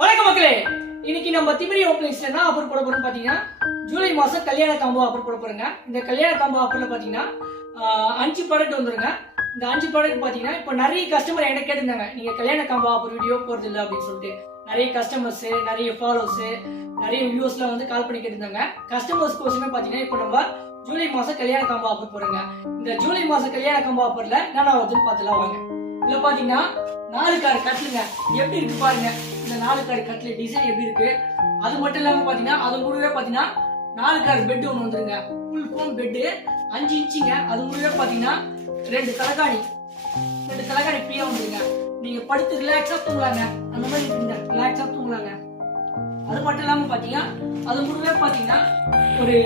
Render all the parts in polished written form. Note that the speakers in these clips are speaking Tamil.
வணக்கம் மக்களே, இன்னைக்கு நம்ம திமிரி ஓப்பனிங்ஸ்ல என்ன ஆஃபர் போட போறோம் பாத்தீங்கன்னா, ஜூலை மாசம் கல்யாண காம்போ ஆஃபர் போட போறோங்க. இந்த கல்யாண காம்போ ஆஃபர்ல பாத்தீங்கன்னா 5 ப்ராடக்ட் வந்துருங்க. இந்த 5 ப்ராடக்ட் பாத்தீங்கன்னா இப்போ நிறைய கஸ்டமர் என்கிட்ட கேட்டிருந்தாங்க, நீங்க கல்யாண காம்போ ஆஃபர் வீடியோ போறது இல்லை அப்படின்னு சொல்லிட்டு. நிறைய கஸ்டமர்ஸ், நிறைய ஃபாலோவர்ஸ், நிறைய வியூஸ்லாம் வந்து கால் பண்ணி கேட்டிருந்தாங்க. கஸ்டமர்ஸ் கோசமே பாத்தீங்கன்னா இப்போ நம்ம ஜூலை மாசம் கல்யாண காம்போ ஆஃபர் போறோங்க. இந்த ஜூலை மாசம் கல்யாண காம்போ ஆஃபர்ல என்ன வருதுன்னு பாத்துலாம் வாங்க. இதுல பாத்தீங்கன்னா 4 கார் கட்லுங்க, எப்படி இருக்கு பாருங்க. இந்த 4 கார் கட்ல டிசைன் எப்படி இருக்கு. அது மட்டும் இல்லாம பாத்தீங்கன்னா அது கூடவே பாத்தீங்கன்னா 4 கார் பெட் ஒன்று வந்துருங்க. ஃபுல் ஃபோம் பெட் 5 இன்ச்சுங்க. அது கூடவே பாத்தீங்கன்னா 2 தலகாணி ஃப்ரீயா வந்துருங்க. நீங்க படுத்து ரிலாக்ஸா தூங்கலாங்க. அந்த மாதிரி இருக்குங்க, ரிலாக்ஸா தூங்கலாங்க. அது மட்டும் இல்லாம பாத்தீங்கன்னா அது கூடவே பாத்தீங்கன்னா ஒரு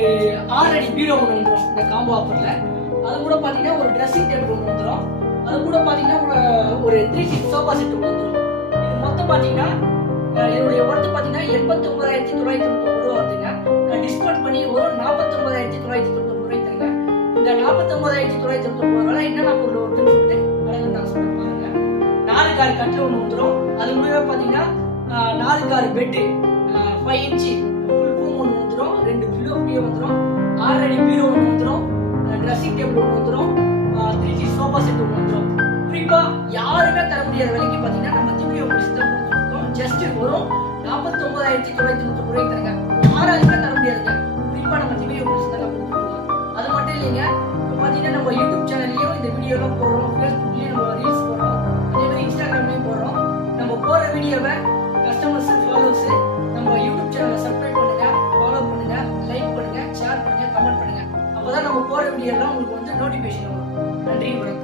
6 அடி பீரோ ஒன்று வந்துடும் இந்த காம்போ ஆஃபர்ல. அது கூட பாத்தீங்கன்னா ஒரு ட்ரெஸ்ஸிங் டேபிள் ஒன்று வந்துடும். அது கூட பாத்தீங்கன்னா ஒரு 3 சீட் சோஃபா செட் வந்துடும். இது மொத்தம் பாத்தீங்கன்னா இதோடைய ஒர்த் பாத்தீங்கன்னா 89,990 ரூபா வருதுங்க. டிஸ்கவுண்ட் பண்ணி ஒரு 49,990 ரூபாய் தருங்க. இந்த 49,990 ரூபாய் என்னென்ன பொருள் வருதுன்னு சொல்லிட்டு அழகு நான் சொல்றேன் பாருங்க. 4 கார் கட்டில் ஒன்று வந்துடும். அது மூலமா பாத்தீங்கன்னா 4 coir bed 5 inch full foam ஒன்று வந்துடும். 2 பில்லோ ஃப்ரீயா வந்துடும். 6 அடி பீரோ ஒன்று வந்துடும். ட்ரெஸ்ஸிங் டேபிள் ஒன்று வந்துடும். 3 சீட் சோஃபா செட் ஒன்று வந்துடும். குறிப்பா யாருமே தர முடியாத விலைக்கு பாத்தீங்கன்னா நம்ம திமியோ முடிச்சுதான் கொடுத்துருக்கோம். ஜஸ்ட் வரும் 49,990 ரூபாய் தருங்க. யாராலுமே தர முடியாதுங்க. குறிப்பா நம்ம திமியோ முடிச்சுதான் கொடுத்துருக்கோம். அது மட்டும் இல்லைங்க, இப்போ பாத்தீங்கன்னா நம்ம யூடியூப் சேனல்லையும் இந்த வீடியோ எல்லாம் போடுறோம். ஃபேஸ்புக்லயும் நம்ம ரீல்ஸ் போடுறோம். அதே மாதிரி இன்ஸ்டாகிராம்லயும் போடுறோம். நம்ம போற வீடியோவை கஸ்டமர்ஸ், ஃபாலோவர்ஸ் நம்ம யூடியூப் சேனலை சப்ஸ்கிரைப் பண்ணுங்க, ஃபாலோ பண்ணுங்க, லைக் பண்ணுங்க, ஷேர் பண்ணுங்க, கமெண்ட் பண்ணுங்க. அப்பதான் நம்ம போற வீடியோ எல்லாம் உங்களுக்கு வந்து நோட்டிபிகேஷன் வரும். நன்றி, வணக்கம்.